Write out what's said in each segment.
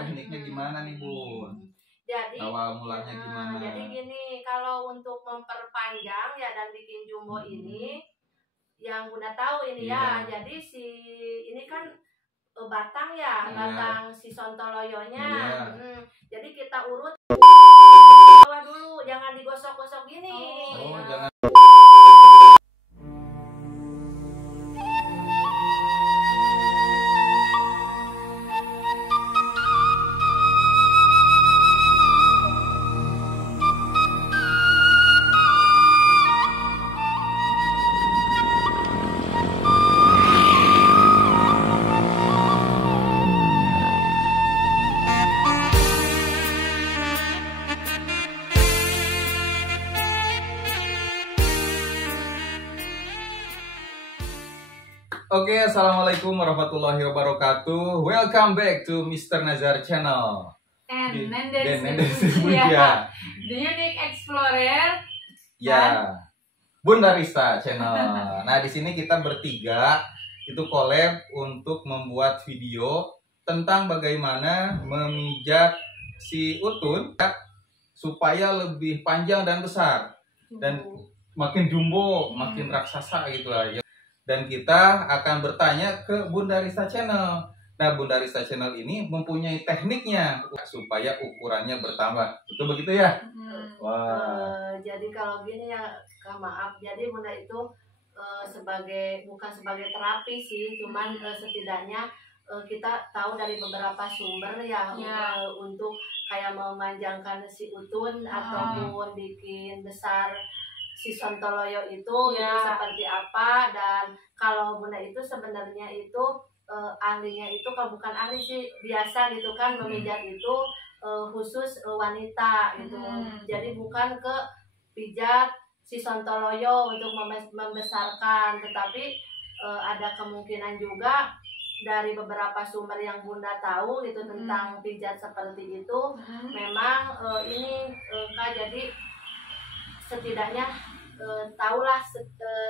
tekniknya gimana nih Bun? Jadi awal mulanya gimana? Jadi gini, kalau untuk memperpanjang ya dan bikin jumbo ini, yang Bunda tahu ini ya, jadi ini kan batang ya, batang si sontoloyonya. Jadi kita urut bawah dulu, jangan digosok-gosok gini. Jangan. Oke, assalamualaikum warahmatullahi wabarakatuh. Welcome back to Mr. Nazar Channel. And ya. The Unique Explorer. Ya, Bunda Rista Channel. Nah, di sini kita bertiga itu collab untuk membuat video tentang bagaimana memijat si utun supaya lebih panjang dan besar dan makin jumbo, makin raksasa gitu aja. Dan kita akan bertanya ke Bunda Rista Channel. Nah, Bunda Rista Channel ini mempunyai tekniknya supaya ukurannya bertambah. Betul begitu ya? Wah. Jadi kalau gini ya, maaf. Jadi Bunda itu bukan sebagai terapi sih, cuman setidaknya kita tahu dari beberapa sumber ya. Untuk kayak memanjangkan si utun ataupun bikin besar si sontoloyo itu seperti apa. Dan kalau Bunda itu sebenarnya itu ahlinya itu, kalau bukan ahli sih biasa gitu kan, memijat itu khusus wanita gitu. Jadi bukan ke pijat si sontoloyo untuk membesarkan, tetapi ada kemungkinan juga dari beberapa sumber yang Bunda tahu gitu tentang pijat seperti itu. Memang ini Kak, jadi setidaknya tahulah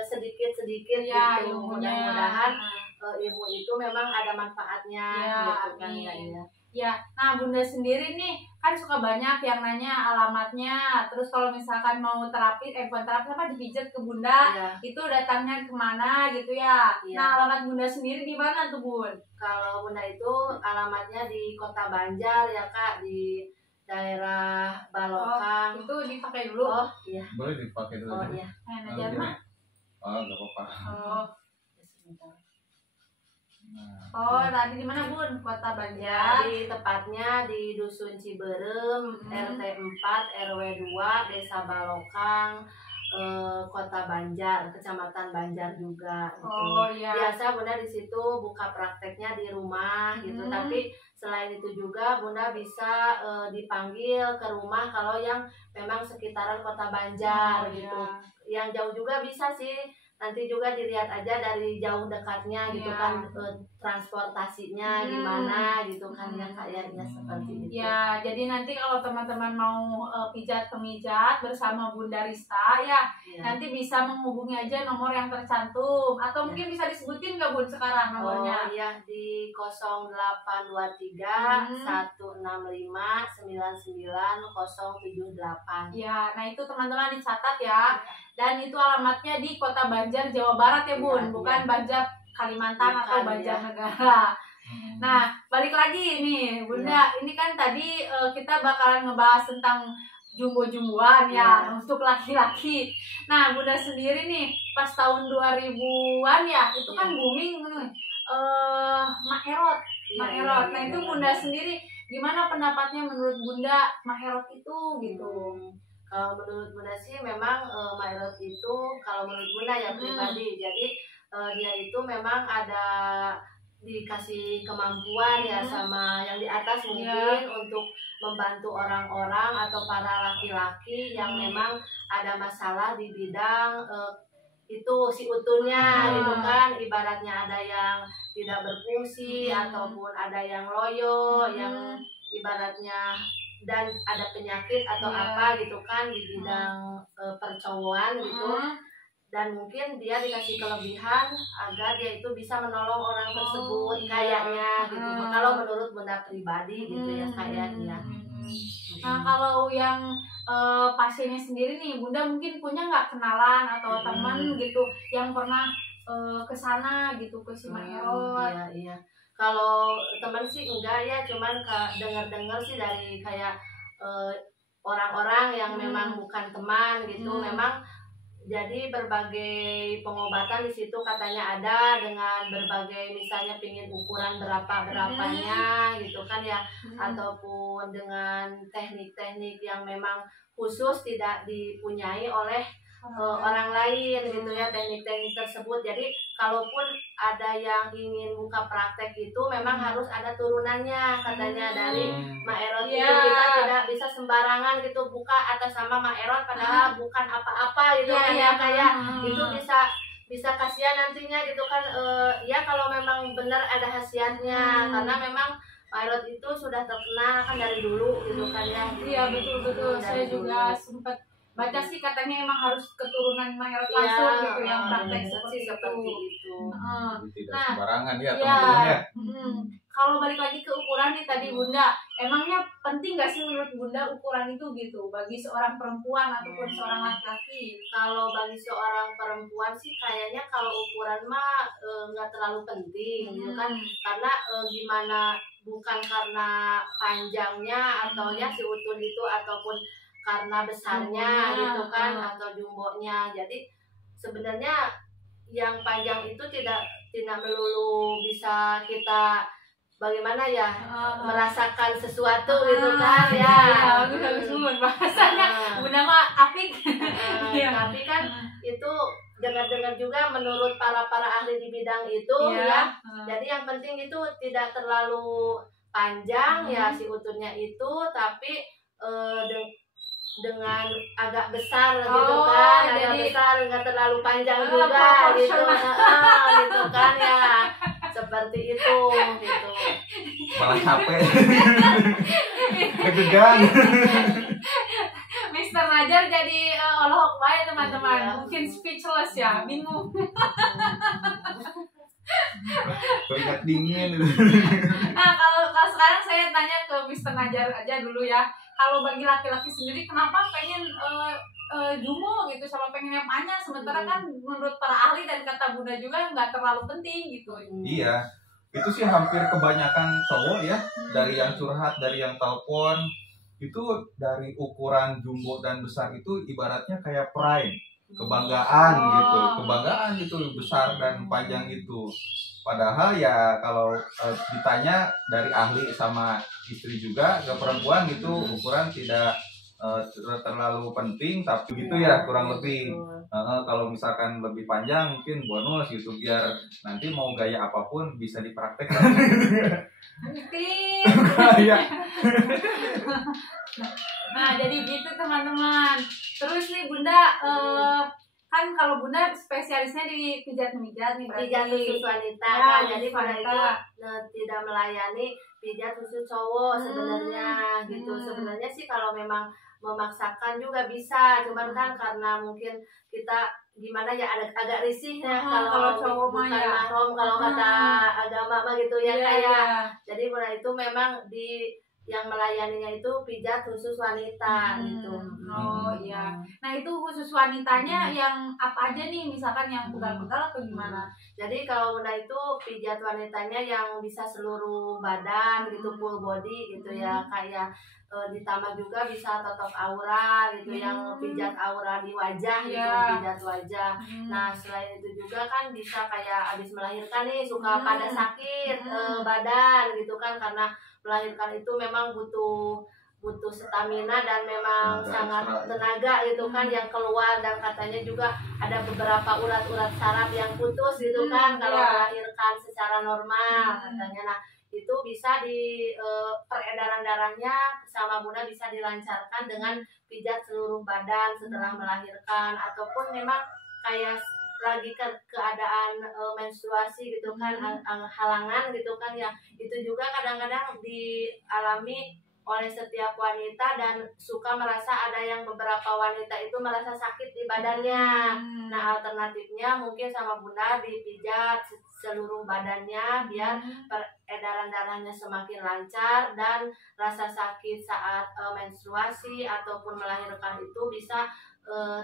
sedikit-sedikit gitu. Mudah-mudahan ilmu itu memang ada manfaatnya gitu kan ya. Ya, nah Bunda sendiri nih kan suka banyak yang nanya alamatnya. Terus kalau misalkan mau terapi, bukan terapi apa, dipijat ke Bunda, itu datangnya kemana gitu ya. Nah, alamat Bunda sendiri di mana tuh Bun? Kalau Bunda itu alamatnya di Kota Banjar ya Kak, di daerah Balokang. Itu dipakai dulu. Oh iya. Boleh dipakai dulu. Oh iya. Najar mah? Gak apa-apa. Tadi di mana Bun? Kota Banjar. Jadi tepatnya di Dusun Ciberem, RT 4 RW 2 Desa Balokang, Kota Banjar, Kecamatan Banjar juga gitu. Biasa Bunda di situ buka prakteknya di rumah gitu. Tapi selain itu juga Bunda bisa dipanggil ke rumah kalau yang memang sekitaran Kota Banjar gitu. Yang jauh juga bisa sih. Nanti juga dilihat aja dari jauh dekatnya gitu kan, transportasinya gimana gitu kan ya kayaknya seperti itu. Ya, jadi nanti kalau teman-teman mau pijat-pemijat bersama Bunda Rista nanti bisa menghubungi aja nomor yang tercantum, atau mungkin bisa disebutin nggak Bun sekarang nomornya? Oh iya, di 0823 165 99 078. Ya, nah itu teman-teman dicatat ya. Dan itu alamatnya di Kota Banjar, Jawa Barat ya Bun, bukan Banjar Kalimantan atau Banjarnegara. Nah, balik lagi nih Bunda, ini kan tadi kita bakalan ngebahas tentang jumbo-jumboan untuk laki-laki. Nah, Bunda sendiri nih pas tahun 2000-an ya, itu kan booming Maherot. Nah, itu Bunda sendiri gimana pendapatnya menurut Bunda Maherot itu gitu? Kalau menurut Bunda sih memang Maherot itu, kalau menurut Bunda ya pribadi, jadi dia itu memang ada dikasih kemampuan ya sama yang di atas mungkin untuk membantu orang-orang atau para laki-laki yang memang ada masalah di bidang itu si utunnya gitu kan. Ibaratnya ada yang tidak berfungsi ataupun ada yang loyo, yang ibaratnya dan ada penyakit atau apa gitu kan di bidang percowuan gitu. dan mungkin dia dikasih kelebihan agar dia itu bisa menolong orang tersebut kayaknya gitu. Kalau menurut Bunda pribadi gitu ya kayaknya. Nah kalau yang pasiennya sendiri nih, Bunda mungkin punya nggak kenalan atau teman gitu yang pernah ke sana gitu, ke si Maerot? Iya. Kalau teman sih enggak ya, cuman dengar-dengar sih dari kayak orang-orang yang memang bukan teman gitu, memang jadi berbagai pengobatan di situ katanya ada dengan berbagai misalnya pingin ukuran berapanya gitu kan ya, ataupun dengan teknik-teknik yang memang khusus tidak dipunyai oleh orang lain gitu ya, teknik-teknik tersebut. Jadi kalaupun ada yang ingin buka praktek itu memang harus ada turunannya katanya dari Maerot itu. Kita tidak bisa sembarangan gitu buka atas nama Maerot padahal bukan apa-apa gitu kan ya, kayak itu bisa kasihan nantinya gitu kan. Ya kalau memang benar ada khasiatnya, karena memang Maerot itu sudah terkenal kan dari dulu gitu kan ya. Iya betul. Saya juga sempat baca sih katanya emang harus keturunan Maerot langsung gitu yang praktek seperti itu. Tidak sembarangan ya Iya. teman-teman ya. Kalau balik lagi ke ukuran nih tadi Bunda, emangnya penting nggak sih menurut Bunda ukuran itu gitu bagi seorang perempuan ataupun seorang laki-laki? Kalau bagi seorang perempuan sih kayaknya kalau ukuran mah nggak terlalu penting gitu kan, karena gimana, bukan karena panjangnya atau ya si utun itu ataupun karena besarnya gitu kan atau jumbonya. Jadi sebenarnya yang panjang itu tidak melulu bisa kita bagaimana ya merasakan sesuatu gitu kan ya. Bagus bahasanya Bunda mah apik. Tapi kan itu dengar-dengar juga menurut para ahli di bidang itu ya. Jadi yang penting itu tidak terlalu panjang ya si utunnya itu, tapi dengan agak besar gitu kan, agak besar, nggak terlalu panjang juga gitu, gitu kan ya, seperti itu gitu. Malah capek. Deg-degan. Mister Najar jadi olok bae teman-teman, mungkin speechless ya, bingung. Keringat dingin. Nah kalau sekarang saya tanya ke Mister Najar aja dulu ya. Kalau bagi laki-laki sendiri kenapa pengen jumbo gitu sama pengen yang panjang, sementara kan menurut para ahli dan kata Bunda juga nggak terlalu penting gitu. Iya, itu sih hampir kebanyakan cowok ya, dari yang curhat, dari yang telepon itu dari ukuran jumbo dan besar itu ibaratnya kayak pride, kebanggaan gitu besar dan panjang itu. Padahal ya kalau ditanya dari ahli sama istri juga ke perempuan gitu, ukuran tidak terlalu penting, tapi gitu ya kurang lebih. Kalau misalkan lebih panjang mungkin bonus gitu, biar nanti mau gaya apapun bisa dipraktekkan. Nah jadi gitu teman-teman. Terus nih Bunda, kan kalau Bunda spesialisnya di pijat-pijat nih berarti. Pijat khusus wanita kan, jadi pada itu tidak melayani pijat khusus cowok sebenarnya gitu. Sebenarnya sih kalau memang memaksakan juga bisa, cuman kan karena mungkin kita gimana ya agak risih ya kalau cowok bukan mahram, kalau kata agama mah gitu ya kayak. Jadi mulai itu memang di yang melayaninya itu pijat khusus wanita gitu. Oh iya. Nah itu khusus wanitanya yang apa aja nih, misalkan yang pegal-pegal atau gimana? Jadi kalau Bunda itu pijat wanitanya yang bisa seluruh badan gitu, full body gitu ya, kayak ditambah juga bisa totok aura gitu, yang pijat aura di wajah gitu, pijat wajah. Nah selain itu juga kan bisa kayak habis melahirkan nih suka pada sakit badan gitu kan, karena melahirkan itu memang butuh stamina dan memang sangat tenaga gitu kan yang keluar, dan katanya juga ada beberapa urat-urat saraf yang putus gitu kan kalau melahirkan secara normal katanya. Nah itu bisa di peredaran darahnya sama Bunda bisa dilancarkan dengan pijat seluruh badan setelah melahirkan, ataupun memang kayak lagi keadaan menstruasi gitu kan, halangan gitu kan ya, itu juga kadang-kadang dialami oleh setiap wanita dan suka merasa ada yang beberapa wanita itu merasa sakit di badannya. Nah, alternatifnya mungkin sama Bunda dipijat seluruh badannya biar peredaran darahnya semakin lancar dan rasa sakit saat menstruasi ataupun melahirkan itu bisa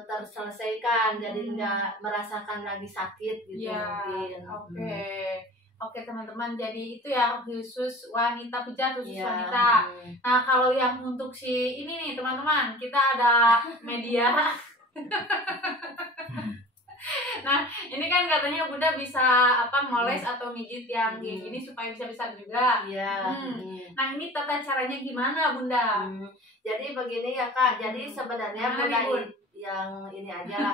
terselesaikan, jadi nggak merasakan lagi sakit gitu mungkin. Oke teman-teman, jadi itu ya khusus wanita pijat, khusus wanita. Nah kalau yang untuk si ini nih teman-teman, kita ada media. Nah ini kan katanya Bunda bisa ngoles atau mijit yang kayak gini supaya bisa juga. Nah ini tata caranya gimana Bunda? Jadi begini ya Kak, jadi sebenarnya Bunda yang ini aja lah.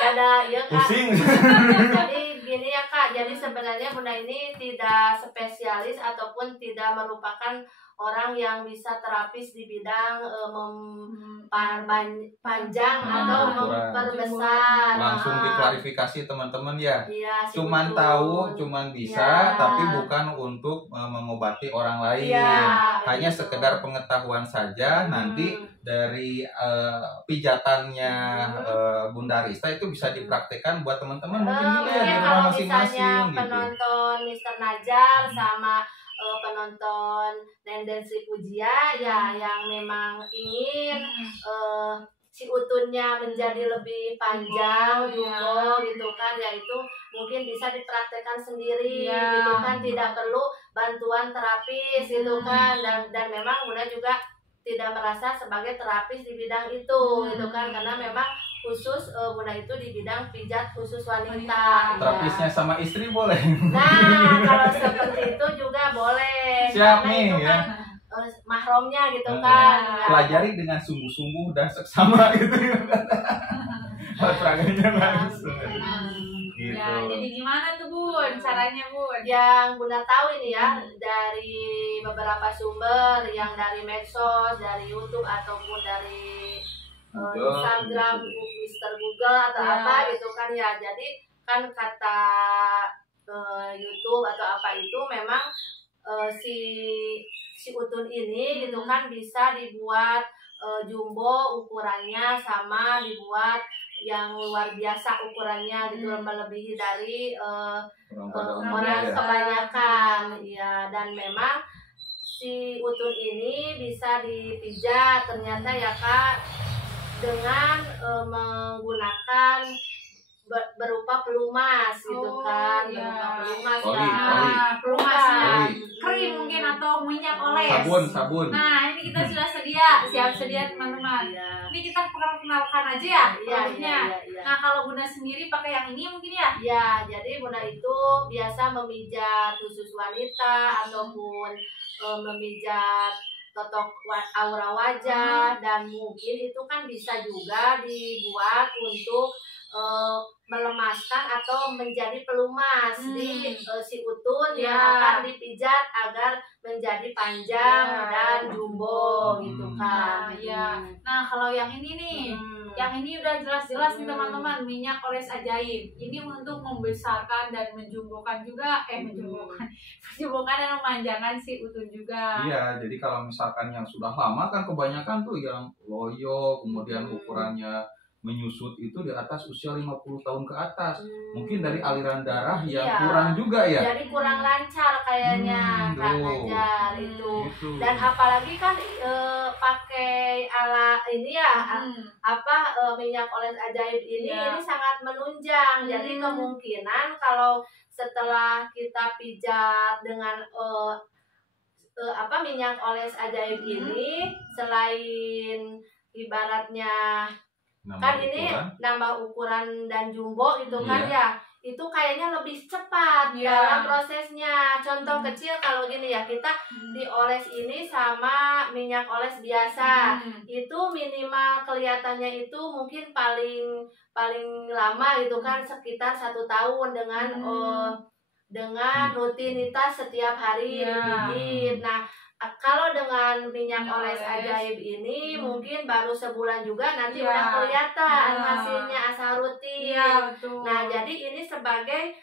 Ada ya Kak. Pusing. Jadi gini ya Kak, jadi sebenarnya Bunda ini tidak spesialis ataupun tidak merupakan orang yang bisa terapis di bidang panjang atau memperbesar. Langsung diklarifikasi teman-teman ya. Iya, cuman tahu, cuman bisa, tapi bukan untuk mengobati orang lain. Hanya sekedar pengetahuan saja. Nanti dari pijatannya Bunda Rista itu bisa dipraktekkan buat teman-teman mungkin juga ya di rumah masing-masing gitu. Penonton Mister Najar sama penonton Nenden Sri Pujia ya yang memang ingin si utunnya menjadi lebih panjang jumbo gitu kan, yaitu mungkin bisa dipraktekkan sendiri gitu kan, tidak perlu bantuan terapis gitu kan, dan memang Bunda juga tidak merasa sebagai terapis di bidang itu gitu kan, karena memang khusus Bunda itu di bidang pijat khusus wanita. Terapisnya sama istri boleh. Nah kalau seperti itu juga boleh. Siap karena nih itu ya. Kan, mahromnya gitu kan. Pelajari dengan sungguh-sungguh dan seksama gitu. Olahraganya langsung. Gitu. Ya, jadi gimana tuh Bun? Caranya Bun? Yang Bunda tahu ini ya dari beberapa sumber, yang dari medsos, dari YouTube ataupun dari Instagram, Mister Google atau apa gitu kan ya. Jadi kan kata YouTube atau apa itu memang si utun ini gitu kan bisa dibuat jumbo ukurannya sama dibuat yang luar biasa ukurannya gitu, melebihi dari orang kebanyakan ya. Dan memang si utun ini bisa dipijat ternyata ya Kak dengan menggunakan berupa pelumas gitu kan, berupa pelumas pelumasnya krim mungkin atau minyak oles, sabun. Nah ini kita sudah siap sedia teman-teman. Ini kita perkenalkan aja ya produknya. Nah kalau Bunda sendiri pakai yang ini mungkin ya? Ya, jadi Bunda itu biasa memijat khusus wanita ataupun memijat totok aura wajah, dan mungkin itu kan bisa juga dibuat untuk melemaskan atau menjadi pelumas di si utun yang akan dipijat agar menjadi panjang dan jumbo gitu kan. Nah kalau yang ini nih, yang ini udah jelas-jelas nih teman-teman, minyak oles ajaib. Ini untuk membesarkan dan menjumbokan juga, menjumbokan dan memanjangkan si utun juga. Iya, jadi kalau misalkan yang sudah lama kan kebanyakan tuh yang loyo, kemudian ukurannya menyusut itu di atas usia 50 tahun ke atas. Mungkin dari aliran darah yang kurang juga ya. Jadi kurang lancar kayaknya Kak Najar itu. Dan apalagi kan pakai ala ini ya, minyak oles ajaib ini sangat menunjang. Jadi kemungkinan kalau setelah kita pijat dengan minyak oles ajaib ini, selain ibaratnya nambah ukuran dan jumbo gitu kan ya, itu kayaknya lebih cepat dalam prosesnya. Contoh kecil kalau gini ya, kita dioles ini sama minyak oles biasa, itu minimal kelihatannya itu mungkin paling lama gitu kan sekitar 1 tahun dengan rutinitas setiap hari dipijit. Nah kalau dengan minyak oles ajaib ini mungkin baru sebulan juga nanti udah kelihatan hasilnya asal rutin. Nah jadi ini sebagai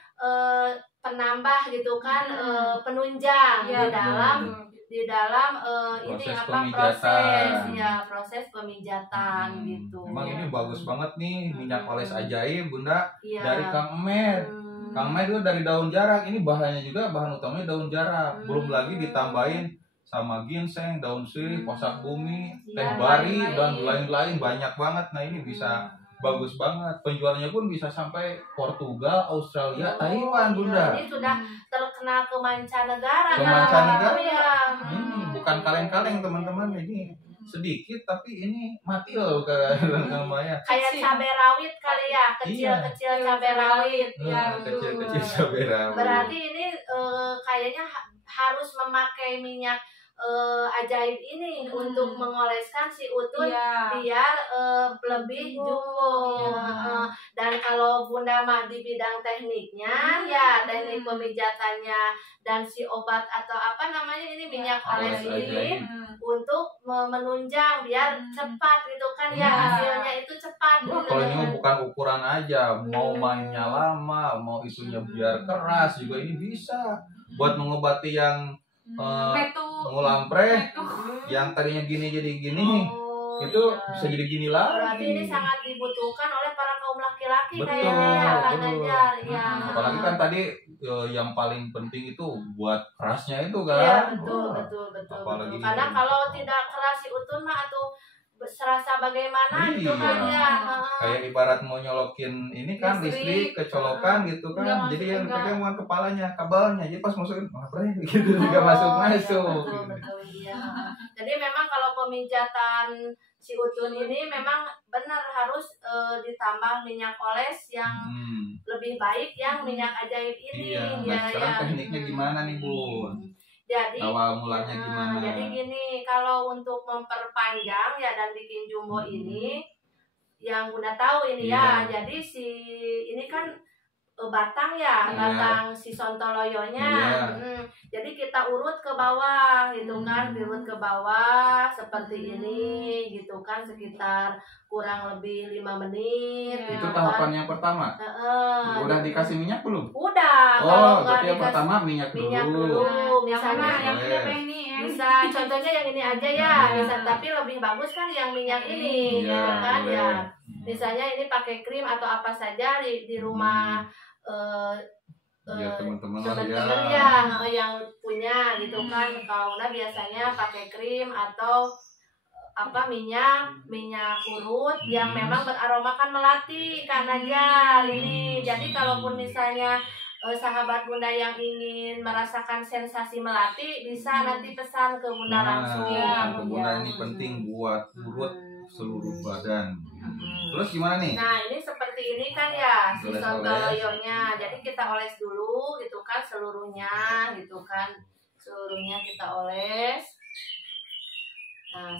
penambah gitu kan, penunjang di dalam di dalam ini Proses apa pemijatan. proses pemijatan gitu. Emang ini bagus banget nih minyak oles ajaib Bunda Iya. dari Kang Emet. Kang Emet itu dari daun jarak. Ini bahannya juga bahan utamanya daun jarak. Belum lagi ditambahin sama ginseng, daun sirih, pasak bumi, teh Iya, bari lain-lain. dan lain-lain banyak banget. Nah ini bisa bagus banget. Penjualannya pun bisa sampai Portugal, Australia, Taiwan Bunda. Ini sudah terkenal ke mancanegara. Ke mancanegara. Iya. Ini bukan kaleng-kaleng teman-teman, ini sedikit tapi ini mati loh namanya. Kayak cabai rawit kali ya, kecil-kecil cabai rawit. Kecil-kecil cabai rawit. Berarti ini kayaknya harus memakai minyak ajaib ini untuk mengoleskan si utun biar lebih jumbo. Dan kalau Bunda mah di bidang tekniknya ya teknik pemijatannya dan si obat atau apa namanya ini minyak oles ini untuk menunjang biar cepat gitu kan ya hasilnya itu cepat. Kalau ini mah bukan ukuran aja, mau mainnya lama, mau isunya biar keras juga ini bisa. Buat mengobati yang ngulampre, yang tadinya gini jadi gini, itu bisa jadi gini lagi. Berarti ini sangat dibutuhkan oleh para kaum laki-laki Betul, kayaknya ya, Kang betul. Ganjar. Ya. Apalagi kan tadi yang paling penting itu buat kerasnya itu Iya kan. betul. Apalagi Karena kalau tidak keras si utun mah atau serasa bagaimana gitu Iya. kan ya. Kayak ibarat mau nyolokin ini kan listrik kecolokan gitu kan. Enggak Jadi masuk, yang enggak. pegang bukan kepalanya, kabelnya. Jadi pas masukin gitu juga masuk-masuk. Iya, betul iya. Jadi memang kalau pemijatan si utun ini memang benar harus ditambah minyak oles yang lebih baik yang minyak ajaib ini. Iya. Nah, sekarang tekniknya gimana nih, Bun? Jadi Awal mulanya gimana? Jadi gini, kalau untuk memperpanjang ya dan bikin jumbo ini, yang Bunda tahu ini ya, jadi si ini kan batang ya, batang si sontoloyonya. Jadi kita urut ke bawah gitu kan, diurut ke bawah seperti ini gitu kan, sekitar kurang lebih 5 menit. Itu gitu tahapan kan. yang pertama. Udah dikasih minyak belum? Udah. Oh, berarti yang pertama minyak dulu. Misalnya yang Boleh. apa ini ya? bisa contohnya yang ini aja ya, bisa tapi lebih bagus kan yang minyak ini, Iya, gitu kan boleh. ya. Misalnya ini pakai krim atau apa saja di rumah Ya teman-teman lah teman-teman ya. ya yang punya gitu kan. Kalau udah biasanya pakai krim atau apa minyak urut yang memang beraromakan melati karena ini. Jadi kalaupun misalnya sahabat Bunda yang ingin merasakan sensasi melati bisa nanti pesan ke Bunda langsung. Pesan ke Bunda ini penting buat urut seluruh badan. Terus gimana nih? Nah ini seperti ini kan ya si Oles-oles. sontoloyonya. Jadi kita oles dulu gitu kan seluruhnya gitu kan. Seluruhnya kita oles. Nah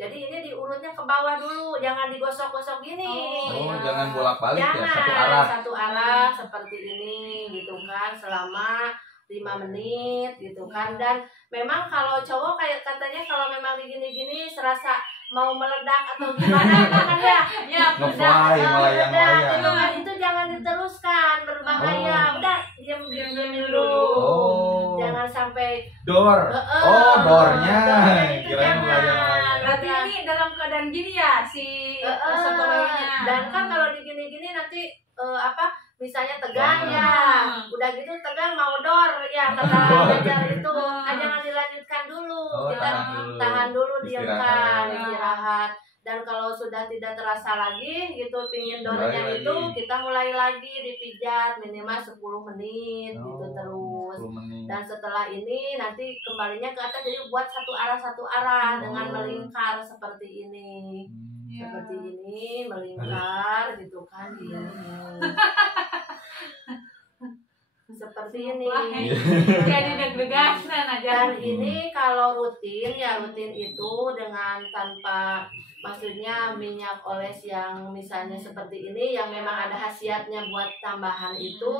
jadi ini diurutnya ke bawah dulu, jangan digosok-gosok gini. Oh, jangan bolak-balik ya, Jangan, satu arah. satu arah seperti ini gitu kan selama 5 menit gitu kan. Dan memang kalau cowok kayak katanya kalau memang digini-gini serasa mau meledak atau gimana itu kan ya Ngefly, melayang-layang. itu jangan diteruskan, berbahaya. Udah diam dulu. Oh. Jangan sampai Dor. Oh, dornya. itu Kirain jangan. melayang-layang. Berarti ini dalam keadaan gini ya si sontoloyonya. Dan kan kalau digini-gini nanti misalnya tegang Wah. ya, udah gitu tegang mau dor ya kata Ganjar itu, jangan dilanjutkan dulu, Oh, kita tahan dulu diamkan, Istirahat. istirahat. Dan kalau sudah tidak terasa lagi gitu pingin dornya Mulai itu, lagi. kita mulai lagi dipijat minimal 10 menit gitu terus. 10 menit. Dan setelah ini nanti kembalinya ke atas, jadi buat satu arah dengan melingkar seperti ini. Seperti ini melingkar gitu kan dia. Seperti ini. Jadi deg-degan aja. Dan ini kalau rutin itu dengan tanpa maksudnya minyak oles yang misalnya seperti ini yang memang ada khasiatnya buat tambahan itu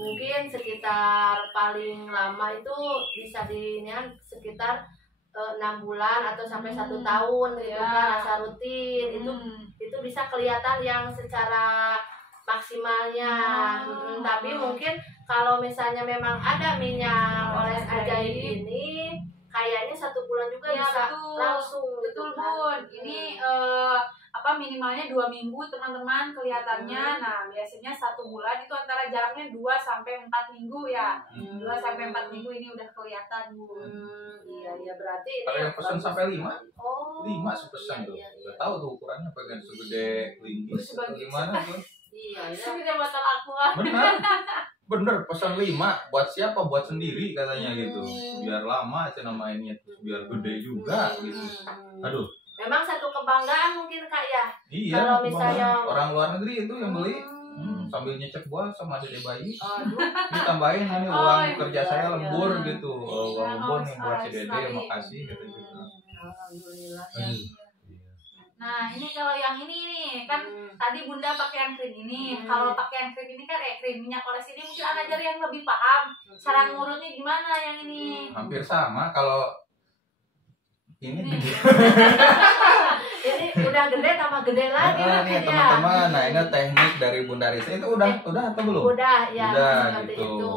mungkin sekitar paling lama itu bisa sekitar 6 bulan atau sampai 1 tahun gitu kan rasa rutin itu bisa kelihatan yang secara maksimalnya. Tapi mungkin kalau misalnya memang ada minyak oles ajaib ini langsung betul gitu kan. Bun. Ini minimalnya 2 minggu teman-teman kelihatannya. Nah biasanya 1 bulan itu antara jaraknya 2 sampai 4 minggu ya. 2 sampai 4 minggu ini udah kelihatan Bun. Iya berarti ini Ada yang pesan bagus. sampai 5? Oh 5 sepesan tuh. Udah tahu tuh ukurannya pengen segede linggis atau gimana tuh. Iya ya. Sudah botol aqua. Bener pesan 5 buat siapa? Buat sendiri katanya gitu. Biar lama cina mainnya, biar gede juga gitu. Aduh. Memang satu kebanggaan mungkin Kak ya. Iya. Kalau misalnya orang luar negeri itu yang beli sambil nyecek buah sama dede bayi. Aduh. Ditambahin nih Oh, uang iya, kerja saya iya. lembur gitu. Uang lembur nih buat si dede, sekali. makasih gitu. Alhamdulillah. Aduh. Nah ini kalau yang ini nih kan tadi Bunda pakai yang krim ini. Kalau pakai yang krim ini kan krim minyak oles ini mungkin ada dari yang lebih paham cara ngurutnya gimana yang ini. Hampir sama kalau ini. Ini udah gede tambah gede lagi Nah, mungkin nih teman-teman, nah ini teknik dari Bunda Risa itu udah atau belum? Udah ya Udah, seperti gitu. itu.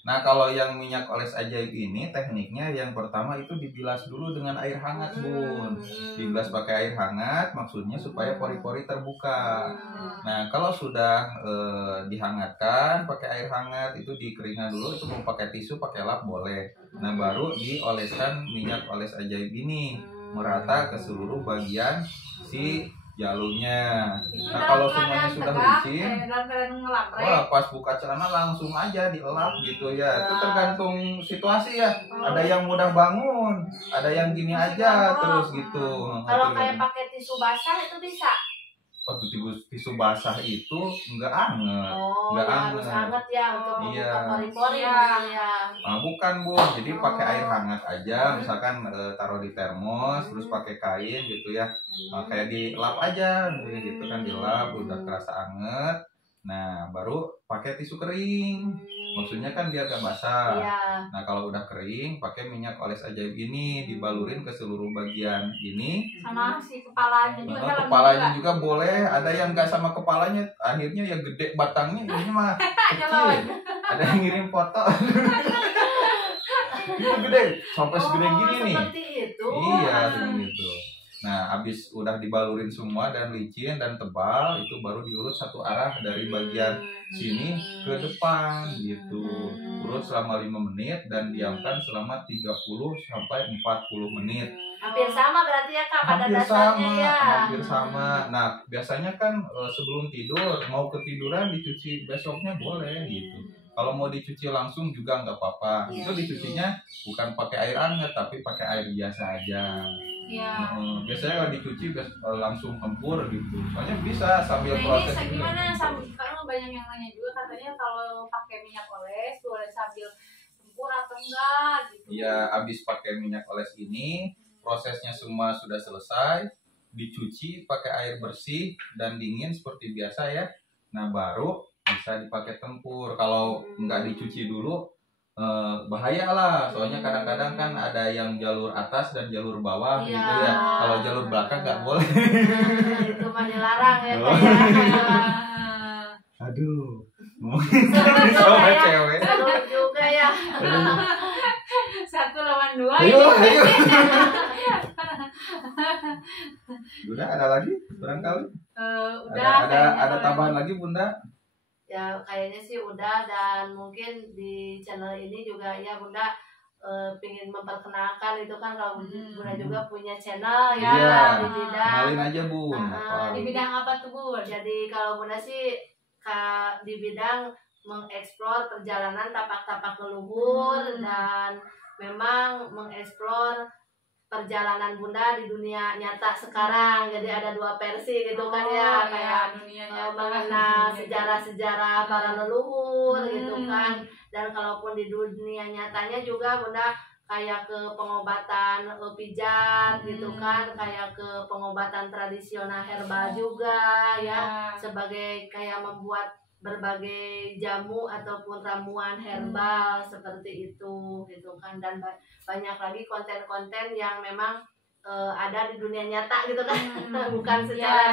Nah kalau yang minyak oles ajaib ini tekniknya yang pertama itu dibilas dulu dengan air hangat Bun. Dibilas pakai air hangat maksudnya supaya pori-pori terbuka. Nah kalau sudah dihangatkan pakai air hangat itu dikeringkan dulu, itu mau pakai tisu pakai lap boleh. Nah baru dioleskan minyak oles ajaib ini merata ke seluruh bagian si jalurnya. Nah kalau semuanya sudah licin, wah pas buka celana langsung aja dielap gitu ya. Itu tergantung situasi ya. Ada yang mudah bangun, ada yang gini aja terus gitu. Kalau kayak pakai tisu basah itu bisa. Waktu tisu basah itu enggak anget. Oh, Nggak ya harus hangat ya untuk Iya. membuka pori-pori Iya. ya. Nah, bukan Bun, jadi pakai air hangat aja, misalkan taruh di termos, terus pakai kain gitu ya. Nah, kayak dilap aja gitu kan, dilap udah kerasa anget. Nah baru pakai tisu kering, maksudnya kan biar gak basah. Iya. Nah kalau udah kering pakai minyak oles ajaib ini dibalurin ke seluruh bagian ini. Sama si kepalanya juga. Nah, kepalanya juga boleh, ada yang gak sama kepalanya akhirnya ya gede batangnya, ini mah kecil. Ada yang ngirim foto itu gede sampai segede gini nih. Seperti itu. Iya gitu. Nah, habis udah dibalurin semua dan licin dan tebal, itu baru diurut satu arah dari bagian sini ke depan gitu. Urut selama 5 menit dan diamkan selama 30 sampai 40 menit. Hampir sama berarti ya Kak pada Hampir dasarnya sama, ya. hampir sama. Nah, biasanya kan sebelum tidur mau ketiduran dicuci besoknya boleh gitu. Kalau mau dicuci langsung juga nggak apa-apa. Itu dicucinya bukan pakai air hangat tapi pakai air biasa aja. Iya. Biasanya kalau dicuci langsung tempur gitu. Soalnya bisa sambil Nah proses ini juga. gimana karena banyak yang nanya juga katanya kalau pakai minyak oles boleh sambil tempur atau enggak gitu. Iya, habis pakai minyak oles ini prosesnya semua sudah selesai, dicuci pakai air bersih dan dingin seperti biasa ya. Nah baru bisa dipakai tempur. Kalau nggak dicuci dulu bahaya lah, soalnya kadang-kadang kan ada yang jalur atas dan jalur bawah gitu ya. Kalau jalur belakang nggak boleh. Itu mah dilarang ya Oh. Kak. Aduh, Seru juga sama ya. cewek. Seru juga ya. 1 lawan 2 Ayo, ini. ayo. Bunda ada lagi barangkali? Udah Ada tambahan lagi Bunda? Ya kayaknya sih udah, dan mungkin di channel ini juga ya Bunda pingin memperkenalkan itu kan kalau Bunda juga punya channel ya Iya, di bidang kenalin aja Bun. di bidang apa tuh Bun? jadi kalau Bunda sih di bidang mengeksplor perjalanan tapak-tapak leluhur dan memang mengeksplor perjalanan Bunda di dunia nyata sekarang. Jadi ada 2 versi gitu kan ya, kayak dunia mengenal sejarah-sejarah para leluhur gitu kan. Dan kalaupun di dunia nyatanya juga Bunda kayak ke pengobatan pijat gitu kan, kayak ke pengobatan tradisional herbal juga ya, sebagai kayak membuat berbagai jamu ataupun ramuan herbal seperti itu gitu kan. Dan banyak lagi konten-konten yang memang ada di dunia nyata gitu kan. Bukan secara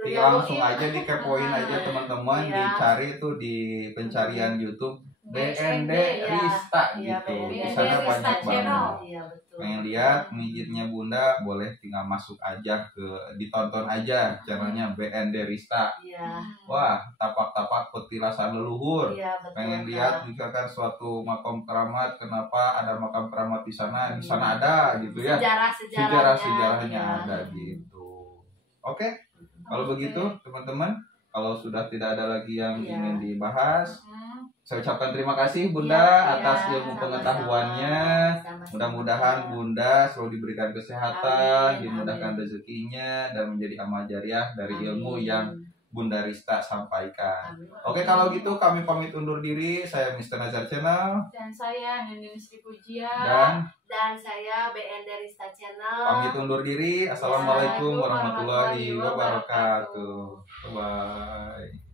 langsung aja dikepoin aja teman-teman, Iya. dicari tuh di pencarian YouTube BND ya. Rista Iya, gitu. BND Di sana Rista banyak Channel. banget. Iya, betul. Pengen lihat mijitnya Bunda, boleh tinggal masuk aja ditonton aja channelnya BND Rista. Iya. Wah, tapak-tapak petilasan leluhur. Iya, betul. Pengen Kak. lihat misalkan suatu makam keramat, kenapa ada makam keramat di sana? Di sana ada gitu ya. Sejarah-sejarahnya iya. ada gitu. Oke, kalau Oke. begitu teman-teman, kalau sudah tidak ada lagi yang Iya. ingin dibahas, Hmm. saya ucapkan terima kasih Bunda Iya, atas iya, ilmu sama-sama. pengetahuannya. Sama-sama. Mudah-mudahan Bunda selalu diberikan kesehatan, Amin, dimudahkan amin. rezekinya, dan menjadi amal jariah dari Amin. ilmu yang Bunda Rista sampaikan. Amin. Oke, kalau gitu kami pamit undur diri. Saya Mr. Nazar Channel Dan saya Ninding Sri Pujia. Dan saya BND Rista Channel. pamit undur diri. Assalamualaikum warahmatullahi wabarakatuh. Bye.